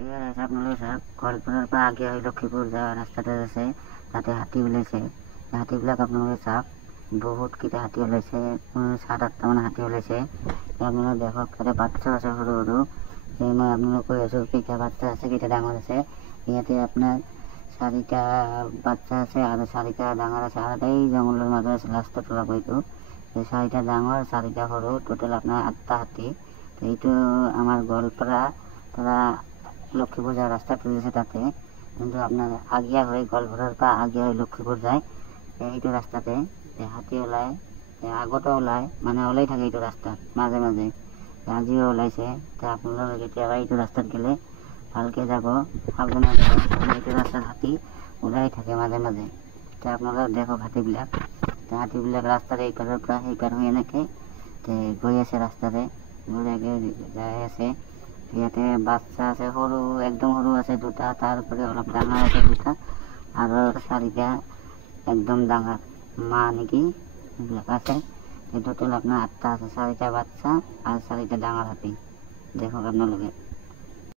Air আছে আপোনালোকে চাওক, গোৱালপাৰাৰ পৰা আগে হৈ লক্ষীপুৰ যোৱা ৰাস্তাতে আছে, তাতে হাতী ওলাইছে। হাতীবিলাক আপোনালোকে চাওক, বহুতকেইটা হাতী ওলাইছে, 7-8টামান হাতী ওলাইছে। আপোনালোকে দেখক, তাতে বাচ্চা আছে সৰু সৰু। মই আপোনালোক কৈ আছোঁ কেইটা বাচ্চা আছে, কেইটা ডাঙৰ আছে। ইয়াতে আপোনাৰ 4টা বাচ্চা আছে আৰু 4টা ডাঙৰ আছে, আৰু এই জংঘলৰ মাজত আছে লাষ্টত ওলাব এইটো। 4টা ডাঙৰ, 4টা সৰু, টোটেল আপোনাৰ 8টা হাতী। এইটো আমাৰ গোৱালপাৰা পৰা লক্ষীপুৰ যোৱা ৰাস্তাত তুলিছে তাতে, কিন্তু আপোনাৰ আগিয়া হৈ গোৱালপাৰাৰ পৰা আগিয়া হৈ লক্ষীপুৰ যায় এইটো ৰাস্তাতে হাতী ওলায়। আগতো ওলায়, মানে ওলাই থাকে এইটো ৰাস্তাত মাজে মাজে, আজিও ওলাইছে। আপোনালোকে কেতিয়াবা এইটো ৰাস্তাত গ'লে ভালকৈ যাব, সাৱধানে যাব, এইটো ৰাস্তাত হাতী ওলাই থাকে মাজে মাজে। আপোনালোকে দেখক হাতীবিলাক, হাতীবিলাক ৰাস্তাৰ এইপাৰৰ পৰা সেইপাৰ হৈ এনেকৈ গৈ আছে, ৰাস্তাতে বঢ়িয়াকৈ যাই আছে। ইয়াতে বাচ্চা আছে, সৰু একদম সৰু আছে 2টা, তাৰোপৰি অলপ ডাঙৰ আছে 2টা, আৰু 4টা একদম ডাঙৰ মা নেকি এইবিলাক আছে। টোটেল আপোনাৰ 8টা আছে, 4টা বাচ্চা আৰু 4টা ডাঙৰ হাতী। দেখক আপোনালোকে।